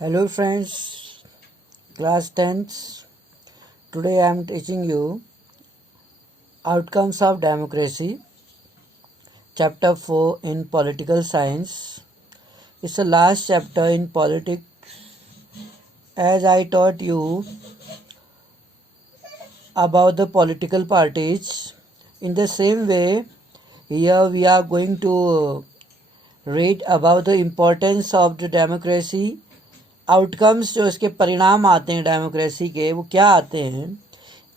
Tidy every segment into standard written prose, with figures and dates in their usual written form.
Hello friends, class 10th. Today I am teaching you Outcomes of Democracy, Chapter 4 in Political Science. It's the last chapter in politics. As I taught you about the political parties, in the same way, here we are going to read about the importance of the democracy. Outcomes जो इसके परिणाम आते हैं democracy के वो क्या आते हैं.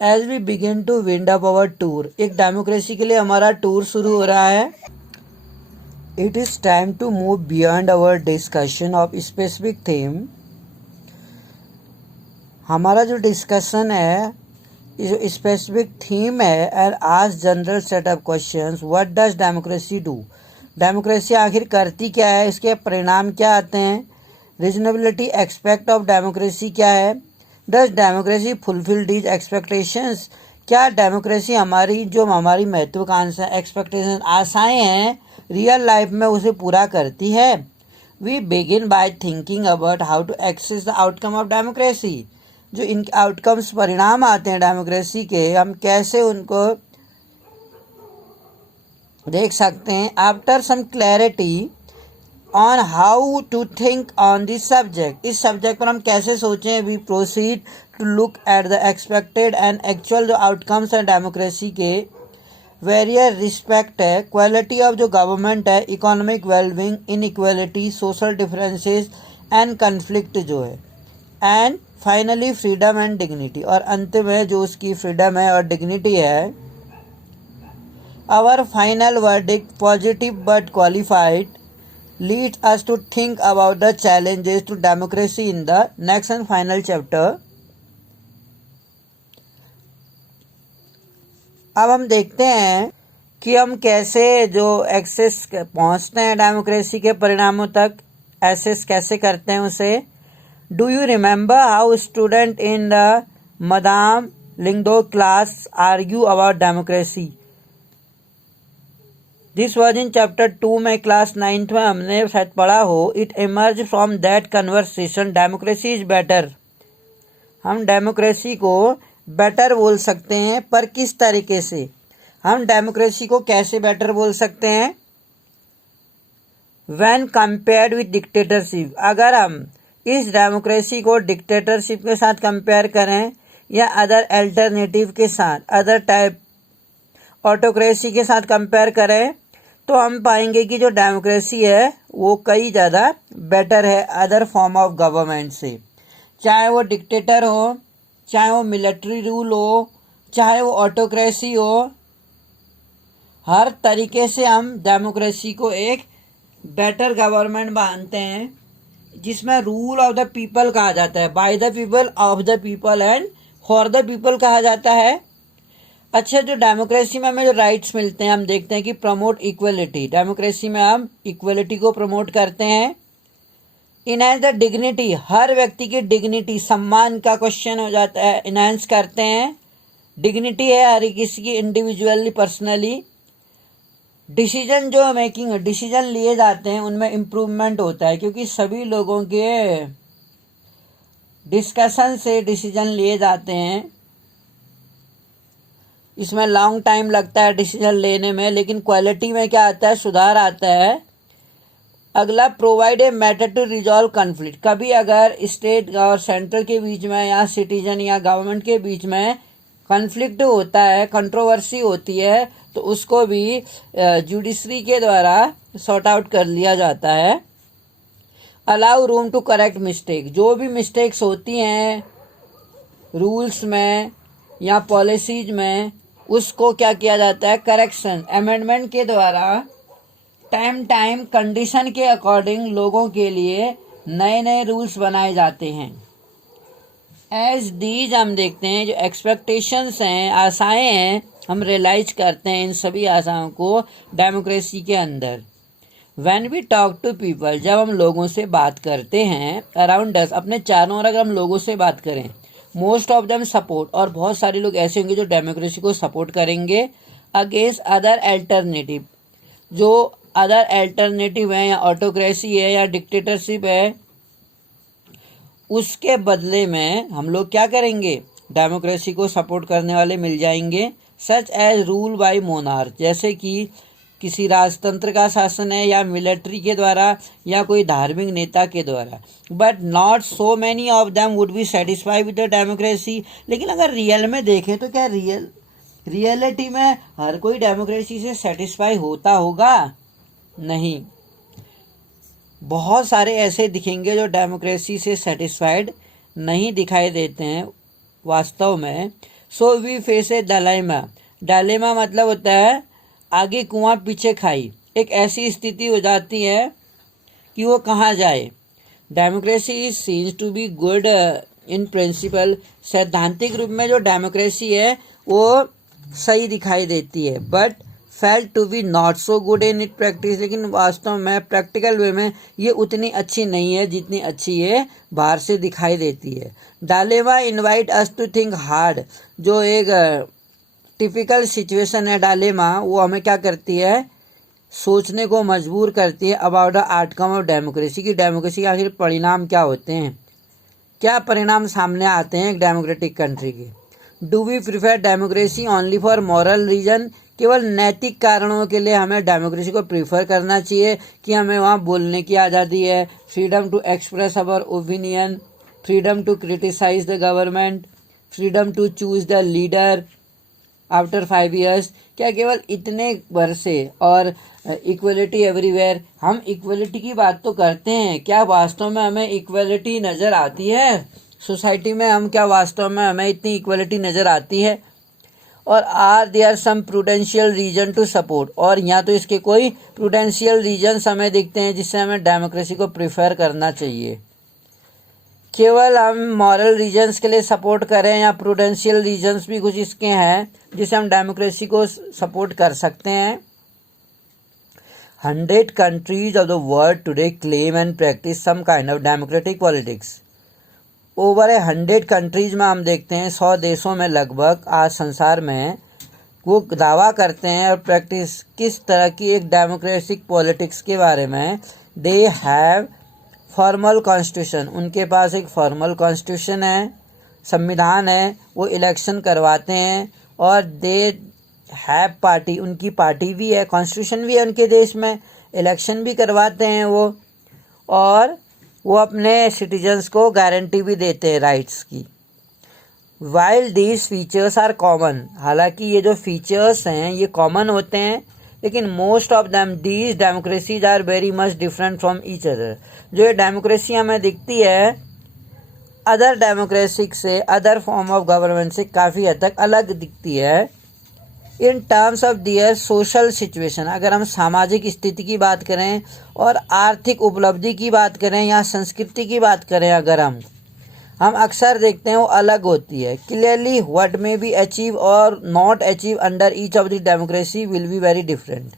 As we begin to wind up our tour, एक डेमोक्रेसी के लिए हमारा टूर शुरू हो रहा है. It is time to move beyond our discussion of specific theme. हमारा जो डिस्कशन है, जो स्पेसिफिक थीम है, एंड आज general set of questions. What does democracy do, democracy आखिर करती क्या है, इसके परिणाम क्या आते हैं. रीजनेबिलिटी एक्सपेक्ट ऑफ डेमोक्रेसी क्या है. Does democracy fulfil these expectations, क्या डेमोक्रेसी हमारी महत्वाकांक्षा एक्सपेक्टेशन आशाएं हैं रियल लाइफ में उसे पूरा करती है. We begin by thinking about how to access the outcome of democracy. जो इन आउटकम्स परिणाम आते हैं डेमोक्रेसी के, हम कैसे उनको देख सकते हैं. After some clarity on how to think on this subject, इस सब्जेक्ट पर हम कैसे सोचें. We proceed to look at the expected and actual जो आउटकम्स हैं डेमोक्रेसी के वेरियर रिस्पेक्ट है. क्वालिटी ऑफ जो गवर्नमेंट है, economic wellbeing, inequality, social differences and conflict जो है, and finally freedom and dignity, और अंतिम है जो उसकी फ्रीडम है और डिग्निटी है. Our final verdict, positive but qualified, leads us to think about the challenges to democracy in the next and final chapter. अब हम देखते हैं कि हम कैसे जो एक्सेस पहुंचते हैं डेमोक्रेसी के परिणामों तक, एक्सेस कैसे करते हैं उसे. Do you remember how student in the madam Lyngdoh class argue about democracy. This was in chapter 2 में, क्लास 9th में हमने शायद पढ़ा हो. It emerge from that conversation democracy is better. हम डेमोक्रेसी को बेटर बोल सकते हैं, पर किस तरीके से. हम डेमोक्रेसी को कैसे बेटर बोल सकते हैं. व्हेन कंपेयर्ड विद डिक्टेटरशिप, अगर हम इस डेमोक्रेसी को डिक्टेटरशिप के साथ कंपेयर करें या अदर अल्टरनेटिव के साथ, अदर टाइप ऑटोक्रेसी के साथ कंपेयर करें, तो हम पाएंगे कि जो डेमोक्रेसी है वो कई ज़्यादा बेटर है अदर फॉर्म ऑफ गवर्नमेंट से. चाहे वो डिक्टेटर हो, चाहे वो मिलिट्री रूल हो, चाहे वो ऑटोक्रेसी हो, हर तरीके से हम डेमोक्रेसी को एक बेटर गवर्नमेंट मानते हैं, जिसमें रूल ऑफ द पीपल कहा जाता है, bye the people, of the people and for the people कहा जाता है. अच्छा, जो डेमोक्रेसी में हमें जो राइट्स मिलते हैं, हम देखते हैं कि प्रमोट इक्वलिटी, डेमोक्रेसी में हम इक्वलिटी को प्रमोट करते हैं. इनहेंस द डिग्निटी, हर व्यक्ति की डिग्निटी, सम्मान का क्वेश्चन हो जाता है, इनहेंस करते हैं. डिग्निटी है हर किसी की इंडिविजुअली, पर्सनली. डिसीजन जो मेकिंग, डिसीजन लिए जाते हैं, उनमें इम्प्रूवमेंट होता है, क्योंकि सभी लोगों के डिस्कशन से डिसीजन लिए जाते हैं. इसमें लॉन्ग टाइम लगता है डिसीजन लेने में, लेकिन क्वालिटी में क्या आता है, सुधार आता है. अगला, provide a matter to resolve conflict. कभी अगर स्टेट और सेंट्रल के बीच में या सिटीजन या गवर्नमेंट के बीच में कन्फ्लिक्ट होता है, कंट्रोवर्सी होती है, तो उसको भी जुडिशरी के द्वारा सॉर्ट आउट कर लिया जाता है. Allow room to correct mistake, जो भी मिस्टेक्स होती हैं रूल्स में या पॉलिसीज में, उसको क्या किया जाता है, करेक्शन, अमेंडमेंट के द्वारा टाइम कंडीशन के अकॉर्डिंग लोगों के लिए नए नए रूल्स बनाए जाते हैं. एज दीज, हम देखते हैं जो एक्सपेक्टेशंस हैं, आशाएं हैं, हम रियलाइज करते हैं इन सभी आशाओं को डेमोक्रेसी के अंदर. When we talk to people, जब हम लोगों से बात करते हैं, अराउंड अस, अपने चारों ओर अगर हम लोगों से बात करें, मोस्ट ऑफ देम सपोर्ट, और बहुत सारे लोग ऐसे होंगे जो डेमोक्रेसी को सपोर्ट करेंगे. अगेंस्ट अदर अल्टरनेटिव, जो अदर अल्टरनेटिव है या ऑटोक्रेसी है या डिक्टेटरशिप है, उसके बदले में हम लोग क्या करेंगे, डेमोक्रेसी को सपोर्ट करने वाले मिल जाएंगे, such as rule by monarch, जैसे कि किसी राजतंत्र का शासन है या मिलिट्री के द्वारा या कोई धार्मिक नेता के द्वारा। But not so many of them would be satisfied with the democracy. लेकिन अगर रियल में देखें तो क्या रियलिटी में हर कोई डेमोक्रेसी से सेटिस्फाई होता होगा? नहीं, बहुत सारे ऐसे दिखेंगे जो डेमोक्रेसी से सेटिस्फाइड नहीं दिखाई देते हैं वास्तव में। So we face a dilemma मतलब होता है आगे कुआं पीछे खाई। एक ऐसी स्थिति हो जाती है कि वो कहाँ जाए। Democracy is seems to be good in principle, सैद्धांतिक रूप में जो डेमोक्रेसी है वो सही दिखाई देती है, but felt to be not so good in it practice, लेकिन वास्तव में प्रैक्टिकल वे में ये उतनी अच्छी नहीं है जितनी अच्छी ये बाहर से दिखाई देती है। Dilemma invite us to think hard, जो एक टिपिकल सिचुएशन है डालेमा, वो हमें क्या करती है, सोचने को मजबूर करती है about the outcome of democracy, की डेमोक्रेसी के आखिर परिणाम क्या होते हैं, क्या परिणाम सामने आते हैं एक डेमोक्रेटिक कंट्री के। Do we prefer democracy only for moral reason, केवल नैतिक कारणों के लिए हमें डेमोक्रेसी को प्रीफर करना चाहिए कि हमें वहाँ बोलने की आज़ादी है, freedom to express our opinion, freedom to criticise the government, freedom to choose the leader after 5 years, क्या केवल इतने भर से, और इक्वलिटी एवरीवेयर, हम इक्वलिटी की बात तो करते हैं, क्या वास्तव में हमें इक्वलिटी नज़र आती है सोसाइटी में? हम क्या वास्तव में हमें इतनी इक्वलिटी नज़र आती है? और are there some prudential reason to support, और यहाँ तो इसके कोई प्रूडेंशियल रीजन्स हमें दिखते हैं जिससे हमें डेमोक्रेसी को प्रीफर करना चाहिए। केवल हम मॉरल रीजन्स के लिए सपोर्ट करें या प्रूडेंशियल रीजन्स भी कुछ इसके हैं जिससे हम डेमोक्रेसी को सपोर्ट कर सकते हैं। 100 countries of the world today claim and practice some kind of democratic politics. Over 100 countries में हम देखते हैं 100 देशों में लगभग आज संसार में वो दावा करते हैं और प्रैक्टिस किस तरह की एक डेमोक्रेटिक पॉलिटिक्स के बारे में। दे हैव फॉर्मल कॉन्स्टिट्यूशन, उनके पास एक फॉर्मल कॉन्स्टिट्यूशन है, संविधान है, वो इलेक्शन करवाते हैं, और दे हैव पार्टी, उनकी पार्टी भी है, कॉन्स्टिट्यूशन भी है उनके देश में, इलेक्शन भी करवाते हैं वो, और वो अपने सिटीजन्स को गारंटी भी देते हैं राइट्स की। While these features are common, हालांकि ये जो फीचर्स हैं ये कॉमन होते हैं, लेकिन most of them these democracies are very much different from each other. जो ये डेमोक्रेसी हमें दिखती है अदर डेमोक्रेसी से, अदर फॉर्म ऑफ गवर्नमेंट से काफ़ी हद तक अलग दिखती है। In terms of their social situation, अगर हम सामाजिक स्थिति की बात करें और आर्थिक उपलब्धि की बात करें या संस्कृति की बात करें, अगर हम अक्सर देखते हैं वो अलग होती है। Clearly what may be achieve और not achieve under each of the democracy will be very different.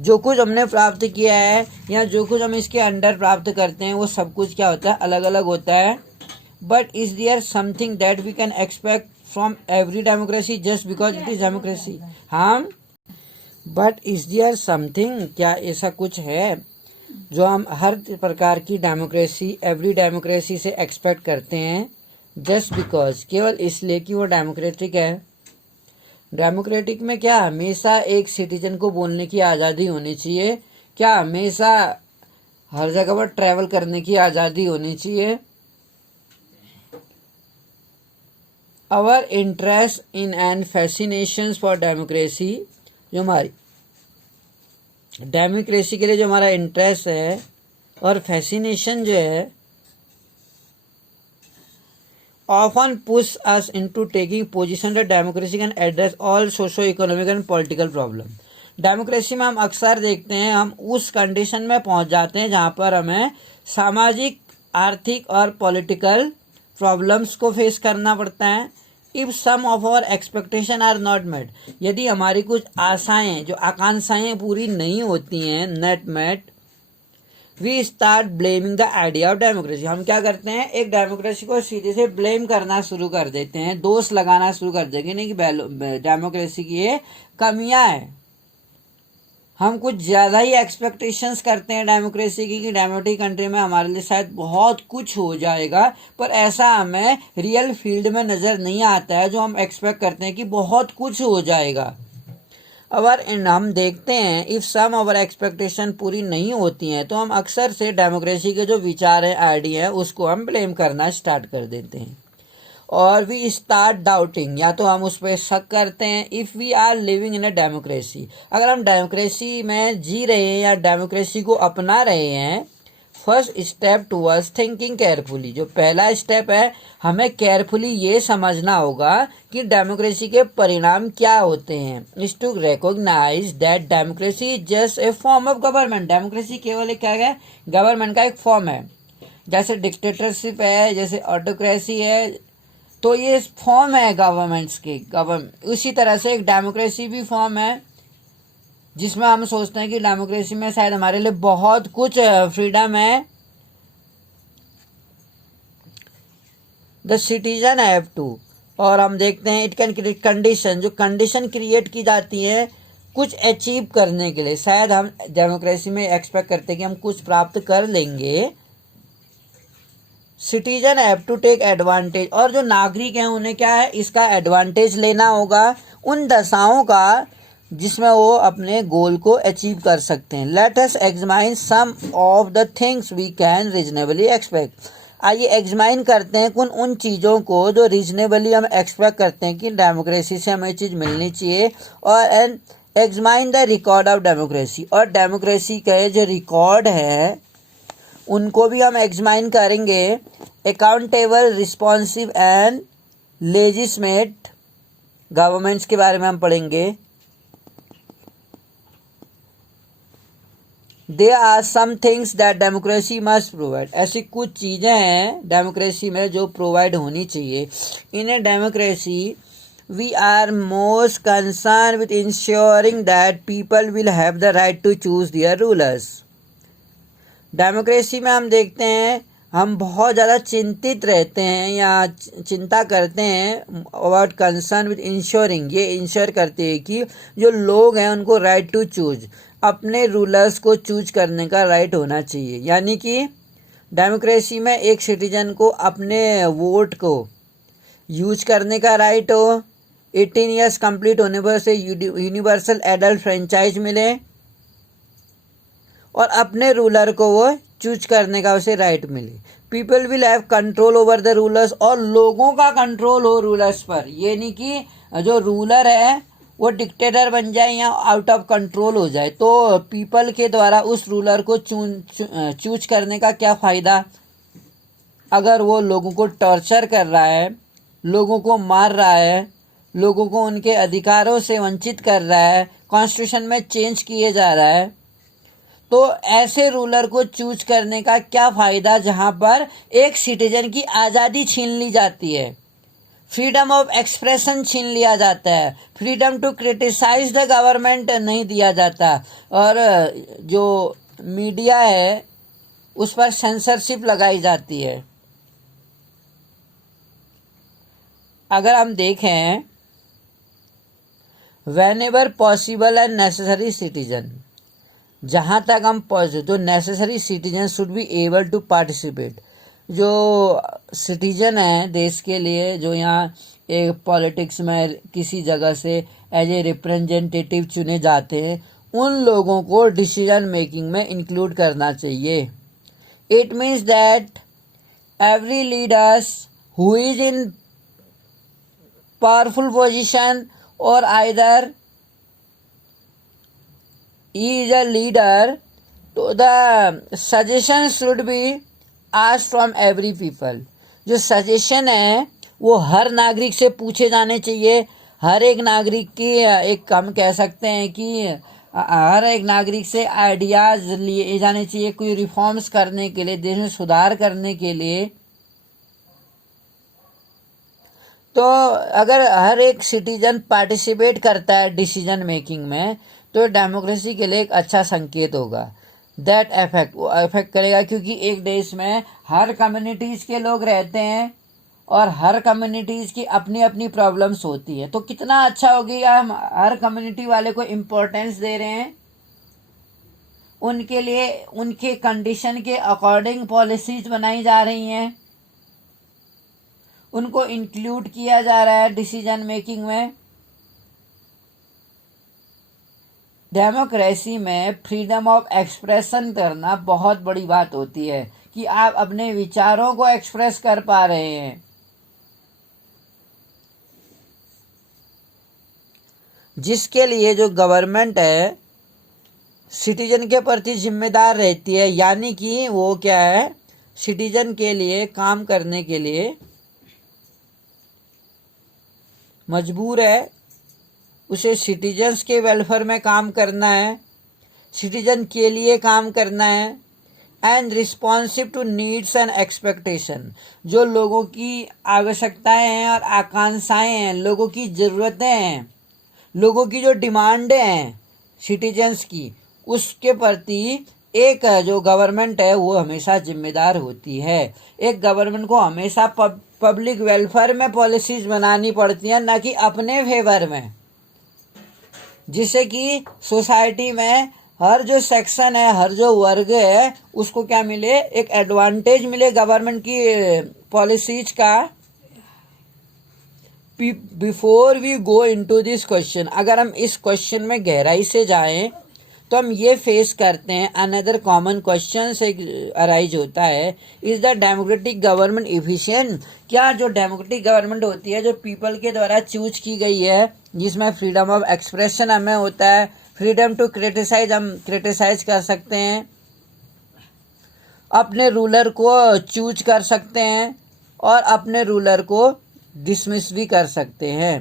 जो कुछ हमने प्राप्त किया है या जो कुछ हम इसके अंडर प्राप्त करते हैं वो सब कुछ क्या होता है, अलग अलग होता है। But is there something that we can expect from every democracy just because it is democracy? हम बट इज देयर समथिंग, क्या ऐसा कुछ है जो हम हर प्रकार की डेमोक्रेसी, एवरी डेमोक्रेसी से एक्सपेक्ट करते हैं जस्ट बिकॉज, केवल इसलिए कि वो डेमोक्रेटिक है? डेमोक्रेटिक में क्या हमेशा एक सिटीजन को बोलने की आज़ादी होनी चाहिए? क्या हमेशा हर जगह पर ट्रैवल करने की आज़ादी होनी चाहिए? Our interest in and fascinations for democracy, जो हमारी डेमोक्रेसी के लिए जो हमारा इंटरेस्ट है और फैसिनेशन जो है, often push us into taking position that democracy can address all socio-economic and political problem. Democracy में हम अक्सर देखते हैं हम उस कंडीशन में पहुंच जाते हैं जहां पर हमें सामाजिक, आर्थिक और पॉलिटिकल प्रॉब्लम्स को फेस करना पड़ता है। If some of our expectation are not met, यदि हमारी कुछ आशाएं, जो आकांक्षाएं पूरी नहीं होती हैं, not met, we start blaming the idea of democracy. हम क्या करते हैं, एक डेमोक्रेसी को सीधे से ब्लेम करना शुरू कर देते हैं, दोष लगाना शुरू कर देंगे नहीं कि डेमोक्रेसी की ये कमियां हैं। हम कुछ ज़्यादा ही एक्सपेक्टेशंस करते हैं डेमोक्रेसी की कि डेमोक्रेटिक कंट्री में हमारे लिए शायद बहुत कुछ हो जाएगा, पर ऐसा हमें रियल फील्ड में नज़र नहीं आता है जो हम एक्सपेक्ट करते हैं कि बहुत कुछ हो जाएगा। अगर हम देखते हैं इफ़ सम अवर एक्सपेक्टेशन पूरी नहीं होती हैं तो हम अक्सर से डेमोक्रेसी के जो विचार हैं, आइडिया है, उसको हम ब्लेम करना स्टार्ट कर देते हैं और वी स्टार्ट डाउटिंग, या तो हम उस पर शक करते हैं। If we are living in a democracy, अगर हम डेमोक्रेसी में जी रहे हैं या डेमोक्रेसी को अपना रहे हैं, first step towards thinking carefully, जो पहला स्टेप है हमें केयरफुली ये समझना होगा कि डेमोक्रेसी के परिणाम क्या होते हैं। Is to recognise that democracy is just a form of government, democracy केवल एक क्या है, गवर्नमेंट का एक फॉर्म है। जैसे डिक्टेटरशिप है, जैसे ऑटोक्रेसी है, तो ये फॉर्म है गवर्नमेंट्स के। उसी तरह से एक डेमोक्रेसी भी फॉर्म है जिसमें हम सोचते हैं कि डेमोक्रेसी में शायद हमारे लिए बहुत कुछ फ्रीडम है। द सिटीजन हैव टू, और हम देखते हैं इट कैन क्रिएट कंडीशन, जो कंडीशन क्रिएट की जाती है कुछ अचीव करने के लिए। शायद हम डेमोक्रेसी में एक्सपेक्ट करते हैं कि हम कुछ प्राप्त कर लेंगे। Citizen have to take advantage, और जो नागरिक हैं उन्हें क्या है, इसका एडवांटेज लेना होगा उन दशाओं का जिसमें वो अपने गोल को अचीव कर सकते हैं। Let us examine some of the things we can reasonably expect, आइए एग्जामाइन करते हैं उन चीज़ों को जो रीजनेबली हम एक्सपेक्ट करते हैं कि डेमोक्रेसी से हमें चीज़ मिलनी चाहिए। और and examine the record of democracy, और डेमोक्रेसी के जो रिकॉर्ड है उनको भी हम एग्जामाइन करेंगे। Accountable, responsive and legislate governments के बारे में हम पढ़ेंगे। They are some things that democracy must provide, ऐसी कुछ चीज़ें हैं डेमोक्रेसी में जो प्रोवाइड होनी चाहिए। In a democracy we are most concern with ensuring that people will have the right to choose their rulers. Democracy में हम देखते हैं हम बहुत ज़्यादा चिंतित रहते हैं या चिंता करते हैं अबाउट कंसर्न विद इंश्योरिंग, ये इंश्योर करते हैं कि जो लोग हैं उनको राइट टू चूज, अपने रूलर्स को चूज करने का राइट होना चाहिए। यानी कि डेमोक्रेसी में एक सिटीजन को अपने वोट को यूज करने का राइट हो, 18 ईयर्स कंप्लीट होने पर से यूनिवर्सल एडल्ट फ्रेंचाइज मिले और अपने रूलर को वो चूज करने का उसे राइट मिले। People will have control over the rulers, और लोगों का कंट्रोल हो रूलर्स पर, ये नहीं कि जो रूलर है वो डिक्टेटर बन जाए या आउट ऑफ कंट्रोल हो जाए। तो पीपल के द्वारा उस रूलर को चूज करने का क्या फ़ायदा अगर वो लोगों को टॉर्चर कर रहा है, लोगों को मार रहा है, लोगों को उनके अधिकारों से वंचित कर रहा है, कॉन्स्टिट्यूशन में चेंज किए जा रहा है। तो ऐसे रूलर को चूज करने का क्या फ़ायदा जहां पर एक सिटीजन की आज़ादी छीन ली जाती है, फ्रीडम ऑफ एक्सप्रेशन छीन लिया जाता है, freedom to criticise the government नहीं दिया जाता, और जो मीडिया है उस पर सेंसरशिप लगाई जाती है। अगर हम देखें whenever possible and necessary citizen, जहाँ तक हम जो necessary citizen should be able to participate, जो सिटीजन है देश के लिए जो यहाँ एक पॉलिटिक्स में किसी जगह से एज ए रिप्रेजेंटेटिव चुने जाते हैं, उन लोगों को डिसीजन मेकिंग में इंक्लूड करना चाहिए। It means that every leaders who is in powerful position और either he is a leader, तो the suggestion should be asked from every people, जो सजेशन है वो हर नागरिक से पूछे जाने चाहिए। हर एक नागरिक की एक हम कह सकते हैं कि हर एक नागरिक से आइडियाज़ लिए जाने चाहिए कोई रिफॉर्म्स करने के लिए, देश में सुधार करने के लिए। तो अगर हर एक सिटीजन पार्टिसिपेट करता है डिसीजन मेकिंग में तो डेमोक्रेसी के लिए एक अच्छा संकेत होगा। दैट अफेक्ट करेगा, क्योंकि एक देश में हर कम्युनिटीज़ के लोग रहते हैं और हर कम्युनिटीज़ की अपनी अपनी प्रॉब्लम्स होती है। तो कितना अच्छा होगी हम हर कम्युनिटी वाले को इम्पोर्टेंस दे रहे हैं उनके लिए उनके कंडीशन के अकॉर्डिंग पॉलिसीज बनाई जा रही हैं, उनको इंक्लूड किया जा रहा है डिसीजन मेकिंग में। डेमोक्रेसी में फ्रीडम ऑफ एक्सप्रेशन करना बहुत बड़ी बात होती है कि आप अपने विचारों को एक्सप्रेस कर पा रहे हैं। जिसके लिए जो गवर्नमेंट है सिटीजन के प्रति जिम्मेदार रहती है, यानी कि वो क्या है, सिटीजन के लिए काम करने के लिए मजबूर है। उसे सिटीजन्स के वेलफेयर में काम करना है, सिटीजन के लिए काम करना है। And responsive to needs and expectation, जो लोगों की आवश्यकताएं हैं और आकांक्षाएं हैं, लोगों की ज़रूरतें हैं, लोगों की जो डिमांडें हैं सिटीजन्स की, उसके प्रति एक जो गवर्नमेंट है वो हमेशा जिम्मेदार होती है। एक गवर्नमेंट को हमेशा पब्लिक वेलफेयर में पॉलिसीज बनानी पड़ती हैं, ना कि अपने फेवर में, जिससे कि सोसाइटी में हर जो सेक्शन है, हर जो वर्ग है, उसको क्या मिले, एक एडवांटेज मिले गवर्नमेंट की पॉलिसीज का। Before we go into this question, अगर हम इस क्वेश्चन में गहराई से जाएं तो हम ये फेस करते हैं, अनदर कॉमन क्वेश्चन से अराइज होता है, is the democratic government efficient. क्या जो डेमोक्रेटिक गवर्नमेंट होती है, जो पीपल के द्वारा चूज की गई है, जिसमें फ्रीडम ऑफ एक्सप्रेशन हमें होता है, फ्रीडम टू क्रिटिसाइज, हम क्रिटिसाइज कर सकते हैं, अपने रूलर को चूज कर सकते हैं और अपने रूलर को डिसमिस भी कर सकते हैं।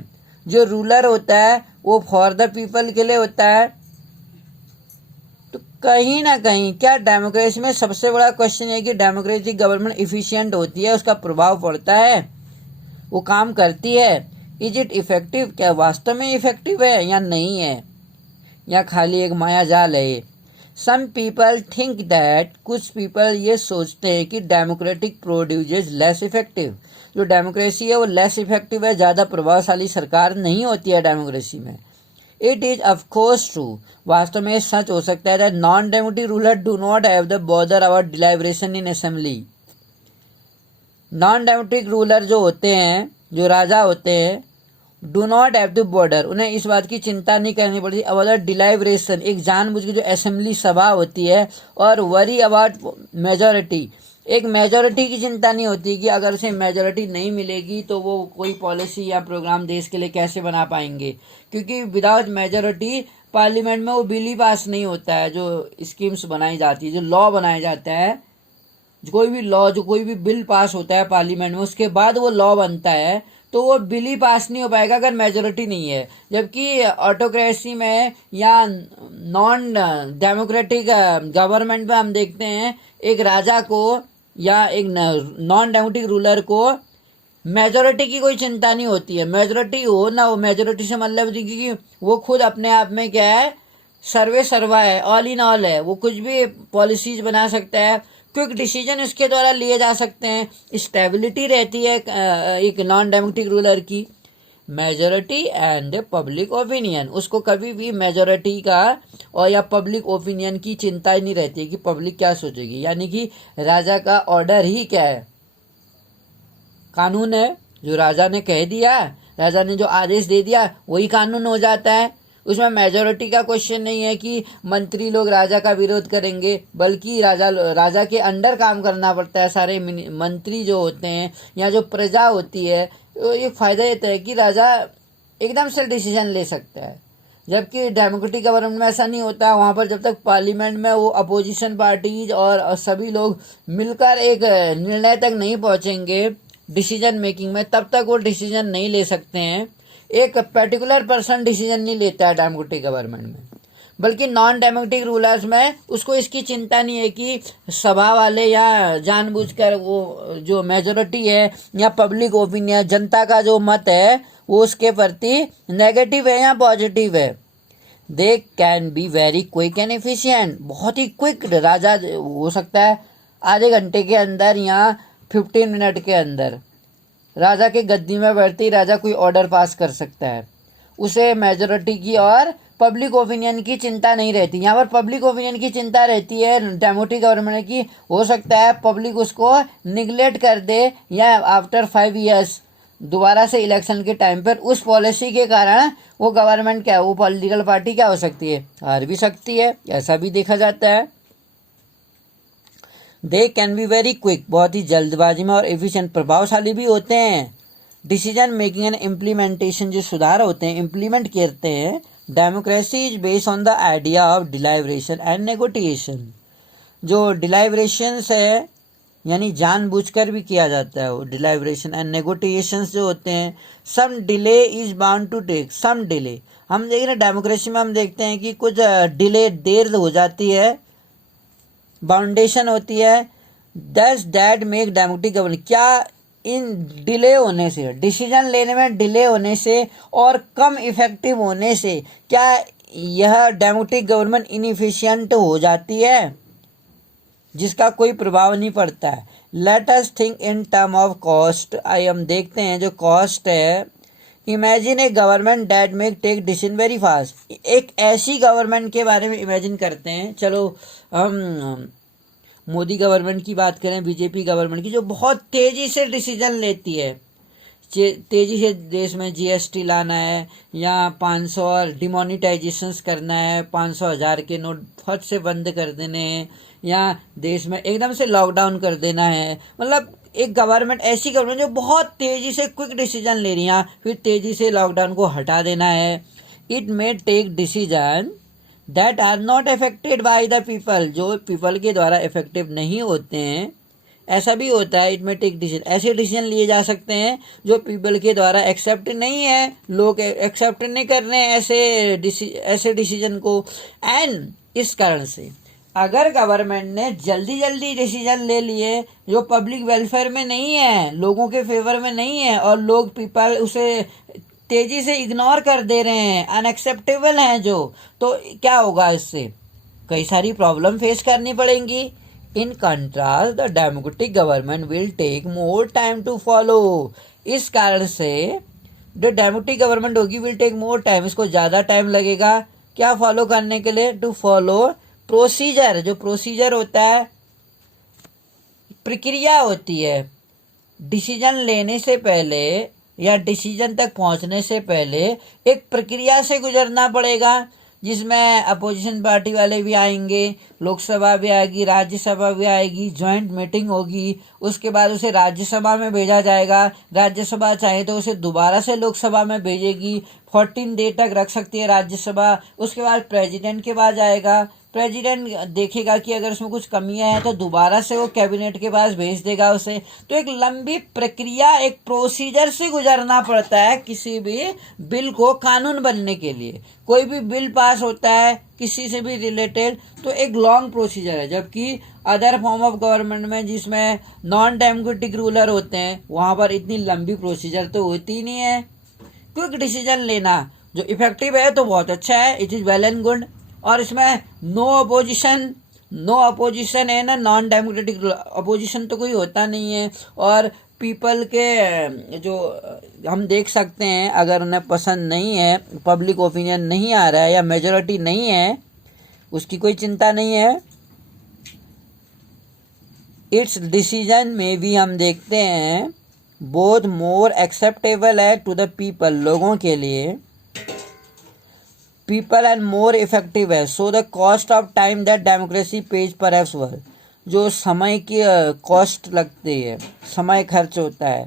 जो रूलर होता है वो फॉर द पीपल के लिए होता है। तो कहीं ना कहीं क्या डेमोक्रेसी में सबसे बड़ा क्वेश्चन है कि डेमोक्रेटिक गवर्नमेंट इफिशिएंट होती है, उसका प्रभाव पड़ता है, वो काम करती है। इज इट इफेक्टिव, क्या वास्तव में इफेक्टिव है या नहीं है, या खाली एक माया जाल है। सम पीपल थिंक दैट, कुछ पीपल ये सोचते हैं कि डेमोक्रेटिक प्रोड्यूसेस लेस इफेक्टिव, जो डेमोक्रेसी है वो लेस इफेक्टिव है, ज़्यादा प्रभावशाली सरकार नहीं होती है डेमोक्रेसी में। इट इज ऑफकोर्स ट्रू, वास्तव में सच हो सकता है that non democratic ruler do not have the bother about deliberation in assembly. Non democratic ruler जो होते हैं, जो राजा होते हैं, do not have the bother, उन्हें इस बात की चिंता नहीं करनी पड़ती अबाउट डिलाइब्रेशन, एक जानबूझ के जो असेंबली सभा होती है, और वरी अबाउट मेजोरिटी, एक मेजोरिटी की चिंता नहीं होती कि अगर उसे मेजोरिटी नहीं मिलेगी तो वो कोई पॉलिसी या प्रोग्राम देश के लिए कैसे बना पाएंगे, क्योंकि विदाउट मेजोरिटी पार्लियामेंट में वो बिल ही पास नहीं होता है। जो स्कीम्स बनाई जाती है, जो लॉ बनाया जाता है, कोई भी लॉ, जो कोई भी बिल पास होता है पार्लियामेंट में, उसके बाद वो लॉ बनता है, तो वो बिल ही पास नहीं हो पाएगा अगर मेजोरिटी नहीं है। जबकि ऑटोक्रेसी में या नॉन डेमोक्रेटिक गवर्नमेंट में हम देखते हैं एक राजा को या एक नॉन डेमोक्रेटिक रूलर को मेजोरिटी की कोई चिंता नहीं होती है। मेजोरिटी हो ना हो, मेजोरिटी से मतलब कि वो खुद अपने आप में क्या है, सर्वे सर्वा है, ऑल इन ऑल है, वो कुछ भी पॉलिसीज बना सकता है, क्विक डिसीजन इसके द्वारा लिए जा सकते हैं, स्टेबिलिटी रहती है एक नॉन डेमोक्रेटिक रूलर की। मेजोरिटी एंड पब्लिक ओपिनियन, उसको कभी भी मेजोरिटी का और या पब्लिक ओपिनियन की चिंता ही नहीं रहती है कि पब्लिक क्या सोचेगी, यानी कि राजा का ऑर्डर ही क्या है, कानून है। जो राजा ने कह दिया, राजा ने जो आदेश दे दिया, वही कानून हो जाता है। उसमें मेजोरिटी का क्वेश्चन नहीं है कि मंत्री लोग राजा का विरोध करेंगे, बल्कि राजा के अंडर काम करना पड़ता है। सारे मंत्री जो होते हैं या जो प्रजा होती है, तो ये फायदा ये है कि राजा एकदम से डिसीजन ले सकता है, जबकि डेमोक्रेटिक गवर्नमेंट में ऐसा नहीं होता। वहाँ पर जब तक पार्लियामेंट में वो अपोजिशन पार्टीज और सभी लोग मिलकर एक निर्णय तक नहीं पहुँचेंगे डिसीजन मेकिंग में, तब तक वो डिसीजन नहीं ले सकते हैं। एक पर्टिकुलर पर्सन डिसीजन नहीं लेता है डेमोक्रेटिक गवर्नमेंट में, बल्कि नॉन डेमोक्रेटिक रूलर्स में उसको इसकी चिंता नहीं है कि सभा वाले या जानबूझकर वो जो मेजोरिटी है या पब्लिक ओपिनियन, जनता का जो मत है, वो उसके प्रति नेगेटिव है या पॉजिटिव है। They can be very quick and efficient, बहुत ही क्विक राजा हो सकता है, आधे घंटे के अंदर या 15 मिनट के अंदर राजा के गद्दी में बैठते ही राजा कोई ऑर्डर पास कर सकता है। उसे मेजोरिटी की और पब्लिक ओपिनियन की चिंता नहीं रहती। यहाँ पर पब्लिक ओपिनियन की चिंता रहती है डेमोक्रेटिक गवर्नमेंट की। हो सकता है पब्लिक उसको निगलेक्ट कर दे या आफ्टर 5 ईयर्स दोबारा से इलेक्शन के टाइम पर उस पॉलिसी के कारण वो गवर्नमेंट क्या वो पॉलिटिकल पार्टी क्या हो सकती है, हार भी सकती है। ऐसा भी देखा जाता है। They can be very quick, बहुत ही जल्दबाजी में और एफिशिएंट, प्रभावशाली भी होते हैं। डिसीजन मेकिंग एंड इम्प्लीमेंटेशन, जो सुधार होते हैं इम्प्लीमेंट करते हैं। Democracy is based on the idea of deliberation and negotiation. जो डिलाइब्रेशंस है यानी जानबूझकर भी किया जाता है वो डिलाइब्रेशन एंड नेगोटिएशंस जो होते हैं। Some delay is bound to take, some delay हम देख रहे हैं डेमोक्रेसी में, हम देखते हैं कि कुछ डिले देर हो जाती है, बाउंडेशन होती है। दस दैट मेक डेमोक्रेटिक गवर्नेंस, क्या इन डिले होने से, डिसीजन लेने में डिले होने से और कम इफेक्टिव होने से क्या यह डेमोक्रेटिक गवर्नमेंट इनएफिशिएंट हो जाती है, जिसका कोई प्रभाव नहीं पड़ता है। Let us think in term of cost. आइए हम देखते हैं जो कॉस्ट है। Imagine a government that make take decision very fast. एक ऐसी गवर्नमेंट के बारे में इमेजिन करते हैं, चलो हम मोदी गवर्नमेंट की बात करें, बीजेपी गवर्नमेंट की, जो बहुत तेज़ी से डिसीजन लेती है। तेज़ी से देश में जीएसटी लाना है या 500 और डिमोनिटाइजेशंस करना है, 500,000 के नोट फट से बंद कर देने हैं या देश में एकदम से लॉकडाउन कर देना है। मतलब एक गवर्नमेंट, ऐसी गवर्नमेंट जो बहुत तेज़ी से क्विक डिसीजन ले रही है, फिर तेज़ी से लॉकडाउन को हटा देना है। It may take decision that are not affected by the people, जो पीपल के द्वारा इफेक्टिव नहीं होते हैं। ऐसा भी होता है, इट में टेक डिसीजन, ऐसे डिसीजन लिए जा सकते हैं जो पीपल के द्वारा एक्सेप्ट नहीं है, लोग एक्सेप्ट नहीं कर रहे हैं ऐसे डिसीजन को। एंड इस कारण से अगर गवर्नमेंट ने जल्दी जल्दी डिसीजन ले लिए जो पब्लिक वेलफेयर में नहीं है, लोगों के फेवर में नहीं है, और लोग पीपल उसे तेजी से इग्नोर कर दे रहे हैं, अनएक्सेप्टेबल हैं जो, तो क्या होगा, इससे कई सारी प्रॉब्लम फेस करनी पड़ेंगी। In contrast the democratic government will take more time to follow. इस कारण से जो डेमोक्रेटिक गवर्नमेंट होगी विल टेक मोर टाइम, इसको ज़्यादा टाइम लगेगा क्या फॉलो करने के लिए, टू फॉलो प्रोसीजर। जो प्रोसीजर होता है, प्रक्रिया होती है, डिसीजन लेने से पहले या डिसीजन तक पहुंचने से पहले एक प्रक्रिया से गुजरना पड़ेगा, जिसमें अपोजिशन पार्टी वाले भी आएंगे, लोकसभा भी आएगी, राज्यसभा भी आएगी, जॉइंट मीटिंग होगी, उसके बाद उसे राज्यसभा में भेजा जाएगा, राज्यसभा चाहे तो उसे दोबारा से लोकसभा में भेजेगी, 14 डे तक रख सकती है राज्यसभा। उसके बाद प्रेसिडेंट के पास जाएगा, प्रेसिडेंट देखेगा कि अगर उसमें कुछ कमियां हैं तो दोबारा से वो कैबिनेट के पास भेज देगा उसे। तो एक लंबी प्रक्रिया, एक प्रोसीजर से गुजरना पड़ता है किसी भी बिल को कानून बनने के लिए। कोई भी बिल पास होता है किसी से भी रिलेटेड तो एक लॉन्ग प्रोसीजर है, जबकि अदर फॉर्म ऑफ गवर्नमेंट में जिसमें नॉन डेमोक्रेटिक रूलर होते हैं वहाँ पर इतनी लंबी प्रोसीजर तो होती ही नहीं है। क्विक डिसीजन लेना जो इफेक्टिव है तो बहुत अच्छा है, it is well and good. और इसमें नो अपोजिशन है ना, नॉन डेमोक्रेटिक अपोजिशन तो कोई होता नहीं है। और पीपल के जो हम देख सकते हैं अगर उन्हें पसंद नहीं है, पब्लिक ओपिनियन नहीं आ रहा है या मेजॉरिटी नहीं है, उसकी कोई चिंता नहीं है। इट्स डिसीजन में भी हम देखते हैं बोथ मोर एक्सेप्टेबल है टू द पीपल, लोगों के लिए, पीपल एंड मोर इफेक्टिव है। So the cost of time that democracy page perhaps worth, जो समय की कॉस्ट लगती है, समय खर्च होता है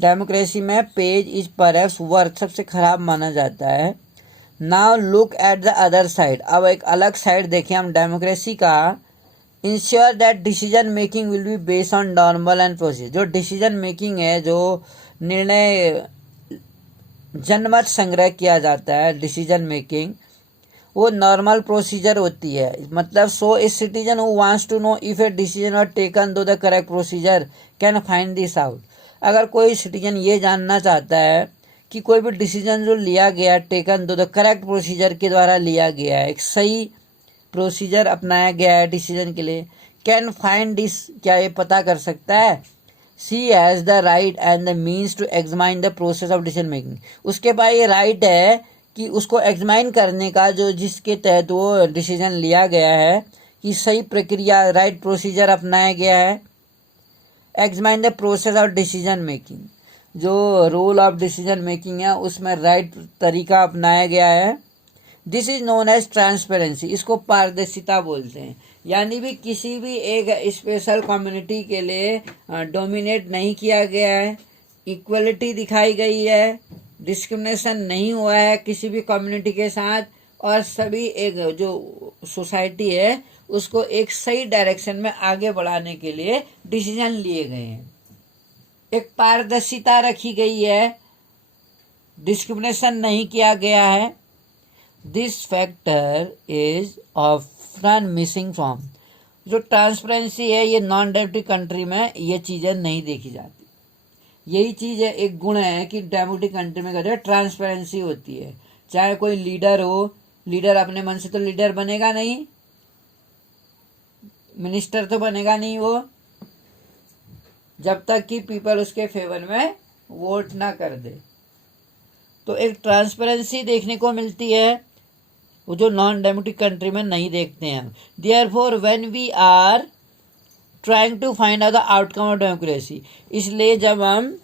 डेमोक्रेसी में, पेज इज परहैप्स वर्थ सबसे खराब माना जाता है। Now look at the other side, अब एक अलग साइड देखें हम डेमोक्रेसी का। Ensure that decision making will be based on normal and procedure, जो डिसीजन मेकिंग है, जो निर्णय जनमत संग्रह किया जाता है, डिसीजन मेकिंग वो नॉर्मल प्रोसीजर होती है। मतलब so a citizen who wants to know if a decision are taken through the correct procedure can find this out. अगर कोई सिटीजन ये जानना चाहता है कि कोई भी डिसीजन जो लिया गया taken through the correct procedure के द्वारा लिया गया है, एक सही प्रोसीजर अपनाया गया है डिसीजन के लिए, कैन फाइंड दिस, क्या ये पता कर सकता है। She has the right and the means to examine the process of decision making, उसके पास ये राइट है कि उसको एग्जामाइन करने का, जो जिसके तहत वो डिसीजन लिया गया है कि सही प्रक्रिया, राइट प्रोसीजर अपनाया गया है। Examine the process of decision making, जो रोल ऑफ डिसीजन मेकिंग है उसमें राइट तरीका अपनाया गया है। This is known as transparency, इसको पारदर्शिता बोलते हैं। यानी भी किसी भी एक स्पेशल कम्युनिटी के लिए डोमिनेट नहीं किया गया है, इक्वलिटी दिखाई गई है, डिस्क्रिमिनेशन नहीं हुआ है किसी भी कम्युनिटी के साथ, और सभी एक जो सोसाइटी है उसको एक सही डायरेक्शन में आगे बढ़ाने के लिए डिसीजन लिए गए हैं। एक पारदर्शिता रखी गई है, डिस्क्रिमिनेशन नहीं किया गया है। This factor is often missing from, जो ट्रांसपेरेंसी है ये नॉन डेमोक्रेटिक कंट्री में ये चीज़ें नहीं देखी जाती। यही चीज़ है, एक गुण है कि डेमोक्रेटिक कंट्री में कहते हैं ट्रांसपेरेंसी होती है। चाहे कोई लीडर हो, लीडर अपने मन से तो लीडर बनेगा नहीं, मिनिस्टर तो बनेगा नहीं वो, जब तक कि पीपल उसके फेवर में वोट ना कर दे। तो एक ट्रांसपेरेंसी देखने को मिलती है, वो जो नॉन डेमोक्रेटिक कंट्री में नहीं देखते हैं। Therefore when we are trying to find out the outcome of democracy, इसलिए जब हम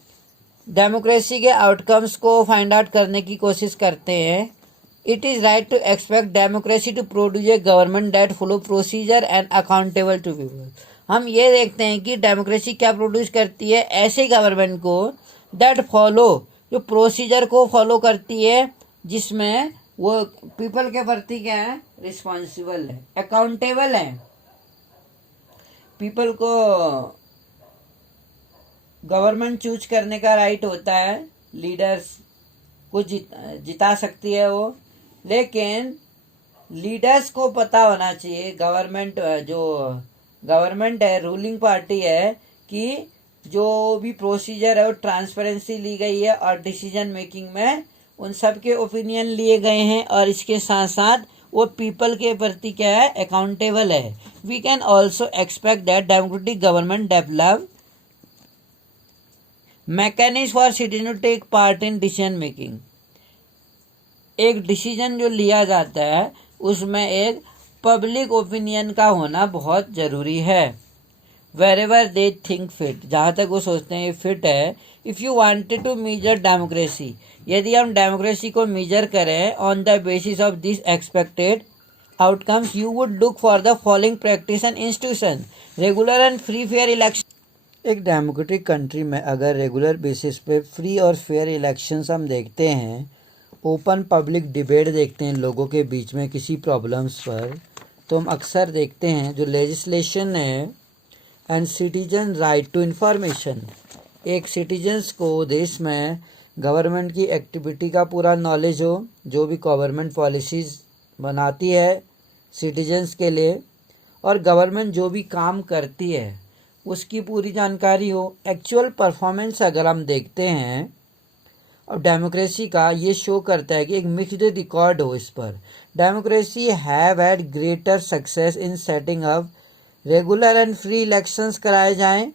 डेमोक्रेसी के आउटकम्स को फाइंड आउट करने की कोशिश करते हैं, it is right to expect democracy to produce a government that follow procedure and accountable to people. हम ये देखते हैं कि डेमोक्रेसी क्या प्रोड्यूस करती है, ऐसे गवर्नमेंट को दैट फॉलो, जो प्रोसीजर को फॉलो करती है, जिसमें वो पीपल के प्रति क्या है, रिस्पॉन्सिबल है, अकाउंटेबल है। पीपल को गवर्नमेंट चूज करने का राइट होता है, लीडर्स को जिता सकती है वो, लेकिन लीडर्स को पता होना चाहिए, गवर्नमेंट है, रूलिंग पार्टी है, कि जो भी प्रोसीजर है वो ट्रांसपेरेंसी ली गई है और डिसीजन मेकिंग में उन सब के ओपिनियन लिए गए हैं, और इसके साथ साथ वो पीपल के प्रति क्या है, अकाउंटेबल है। We can also expect that democratic government develop mechanism for citizen to take part in decision making. एक डिसीजन जो लिया जाता है उसमें एक पब्लिक ओपिनियन का होना बहुत ज़रूरी है। वेरेवर दे थिंक फिट, जहाँ तक वो सोचते हैं फिट है। If you wanted to measure democracy, यदि हम डेमोक्रेसी को मेजर करें on the basis of this expected outcomes, you would look for the following practice and institution, regular and free fair election. एक डेमोक्रेटिक कंट्री में अगर regular basis पे free और fair elections हम देखते हैं, ओपन पब्लिक डिबेट देखते हैं लोगों के बीच में किसी प्रॉब्लम्स पर, तो हम अक्सर देखते हैं जो लेजिस्लेशन है and citizen right to information, एक सिटीजन्स को देश में गवर्नमेंट की एक्टिविटी का पूरा नॉलेज हो, जो भी गवर्नमेंट पॉलिसीज़ बनाती है सिटीजन्स के लिए, और गवर्नमेंट जो भी काम करती है उसकी पूरी जानकारी हो। एक्चुअल परफॉर्मेंस अगर हम देखते हैं और डेमोक्रेसी का, ये शो करता है कि एक मिक्स्ड रिकॉर्ड हो इस पर। Democracy have had greater success in setting up regular and free elections कराए जाएं,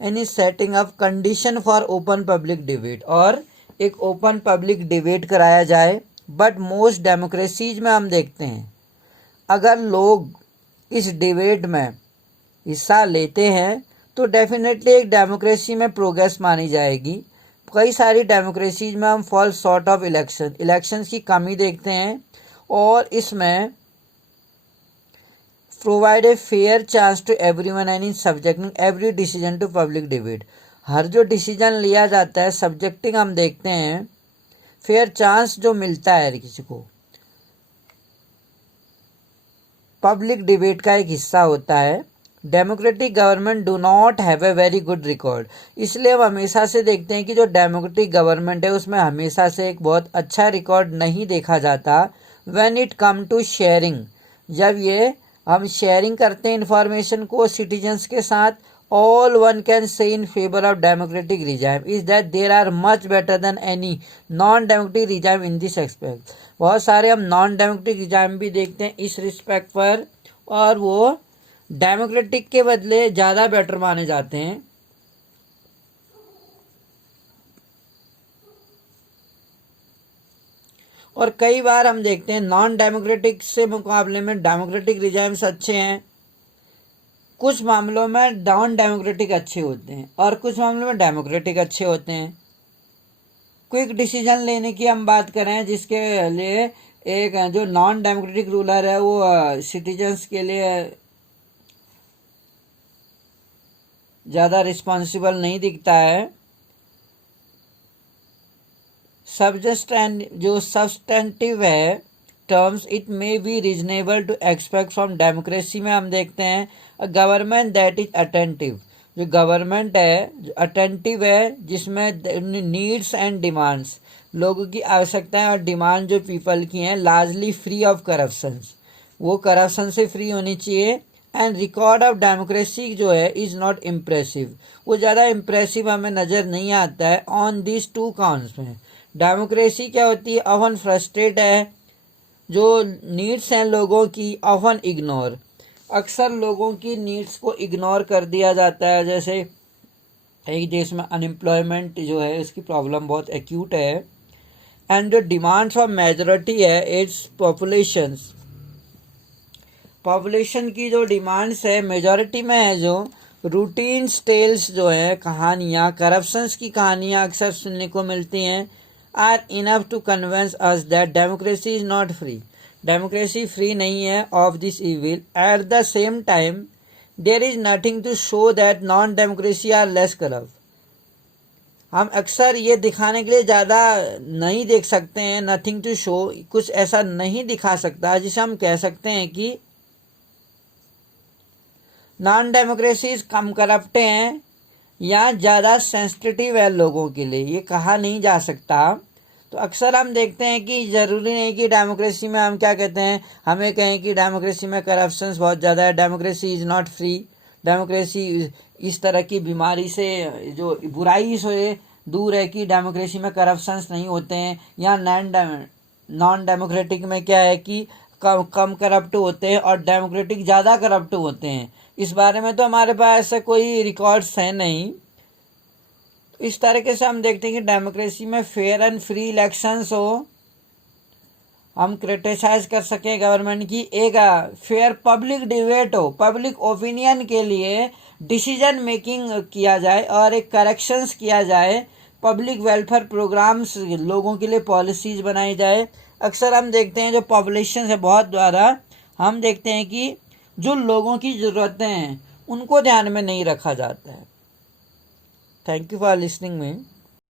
any setting up condition for open public debate, और एक ओपन पब्लिक डिबेट कराया जाए। बट मोस्ट डेमोक्रेसीज में हम देखते हैं अगर लोग इस डिबेट में हिस्सा लेते हैं तो डेफिनेटली एक डेमोक्रेसी में प्रोग्रेस मानी जाएगी। कई सारी डेमोक्रेसीज में हम फॉल शॉर्ट ऑफ इलेक्शंस की कमी देखते हैं, और इसमें provide a fair chance to everyone and in subjecting every decision to public debate. हर जो डिसीजन लिया जाता है सब्जेक्टिंग हम देखते हैं, फेयर चांस जो मिलता है किसी को, पब्लिक डिबेट का एक हिस्सा होता है। Democratic government do not have a very good record, इसलिए हम हमेशा से देखते हैं कि जो डेमोक्रेटिक गवर्नमेंट है उसमें हमेशा से एक बहुत अच्छा रिकॉर्ड नहीं देखा जाता। When it come to sharing, जब ये हम शेयरिंग करते हैं इंफॉर्मेशन को सिटीजन्स के साथ, all one can say in favour of democratic regime is that there are much better than any non democratic regime in this expect. बहुत सारे हम नॉन डेमोक्रेटिक रिजाइम भी देखते हैं इस रिस्पेक्ट पर, और वो डेमोक्रेटिक के बदले ज़्यादा बेटर माने जाते हैं। और कई बार हम देखते हैं नॉन डेमोक्रेटिक से मुकाबले में डेमोक्रेटिक रिजाइम्स अच्छे हैं, कुछ मामलों में नॉन डेमोक्रेटिक अच्छे होते हैं और कुछ मामलों में डेमोक्रेटिक अच्छे होते हैं। क्विक डिसीजन लेने की हम बात करें जिसके लिए एक जो नॉन डेमोक्रेटिक रूलर है वो सिटीजन्स के लिए ज़्यादा रिस्पॉन्सिबल नहीं दिखता है। जो सब्सटेंटिव है terms it may be reasonable to expect from democracy में हम देखते हैं गवर्नमेंट दैट इज अटेंटिव। जो गवर्नमेंट है जो अटेंटिव है, जिसमें नीड्स एंड डिमांड्स, लोगों की आवश्यकताएं और डिमांड जो पीपल की हैं लार्जली फ्री ऑफ करप्शन, वो करप्शन से फ्री होनी चाहिए। एंड रिकॉर्ड ऑफ डेमोक्रेसी जो है इज़ नॉट इम्प्रेसिव, वो ज़्यादा इम्प्रेसिव हमें नज़र नहीं आता है ऑन दिस टू काउंट्स में। डेमोक्रेसी क्या होती है, ऑफन फ्रस्ट्रेट है, जो नीड्स हैं लोगों की ऑफन इग्नोर, अक्सर लोगों की नीड्स को इग्नोर कर दिया जाता है। जैसे एक देश में अनएम्प्लॉयमेंट जो है इसकी प्रॉब्लम बहुत एक्यूट है। एंड जो डिमांड्स ऑफ मेजॉरिटी है इट्स पॉपुलेशन की जो डिमांड्स है मेजॉरिटी में है, जो रूटीन टेल्स जो है कहानियाँ, करप्शंस की कहानियाँ अक्सर सुनने को मिलती हैं, are enough to convince us that democracy is not free. Democracy free नहीं है of this evil. At the same time there is nothing to show that non democracy are less corrupt. हम अक्सर ये दिखाने के लिए ज़्यादा नहीं देख सकते हैं, नथिंग टू शो, कुछ ऐसा नहीं दिखा सकता जिसे हम कह सकते हैं कि नॉन डेमोक्रेसीज कम करप्ट हैं या ज़्यादा सेंसिटिव है लोगों के लिए, ये कहा नहीं जा सकता। तो अक्सर हम देखते हैं कि ज़रूरी नहीं कि डेमोक्रेसी में हम क्या कहते हैं, हमें कहें कि डेमोक्रेसी में करप्शन बहुत ज़्यादा है, democracy is not free, democracy इस तरह की बीमारी से, जो बुराई से दूर है कि डेमोक्रेसी में करप्शंस नहीं होते हैं। या नॉन डेमोक्रेटिक में क्या है कि कम करप्ट होते हैं और डेमोक्रेटिक ज़्यादा करप्ट होते हैं। इस बारे में तो हमारे पास ऐसा कोई रिकॉर्ड्स है नहीं। इस तरीके से हम देखते हैं कि डेमोक्रेसी में फेयर एंड फ्री इलेक्शंस हो, हम क्रिटिसाइज कर सकें गवर्नमेंट की, एक फेयर पब्लिक डिबेट हो, पब्लिक ओपिनियन के लिए डिसीजन मेकिंग किया जाए और एक करेक्शंस किया जाए, पब्लिक वेलफेयर प्रोग्राम्स लोगों के लिए पॉलिसीज बनाई जाए। अक्सर हम देखते हैं जो पॉपुलेशन है बहुत द्वारा हम देखते हैं कि जो लोगों की ज़रूरतें हैं उनको ध्यान में नहीं रखा जाता है। Thank you for listening me.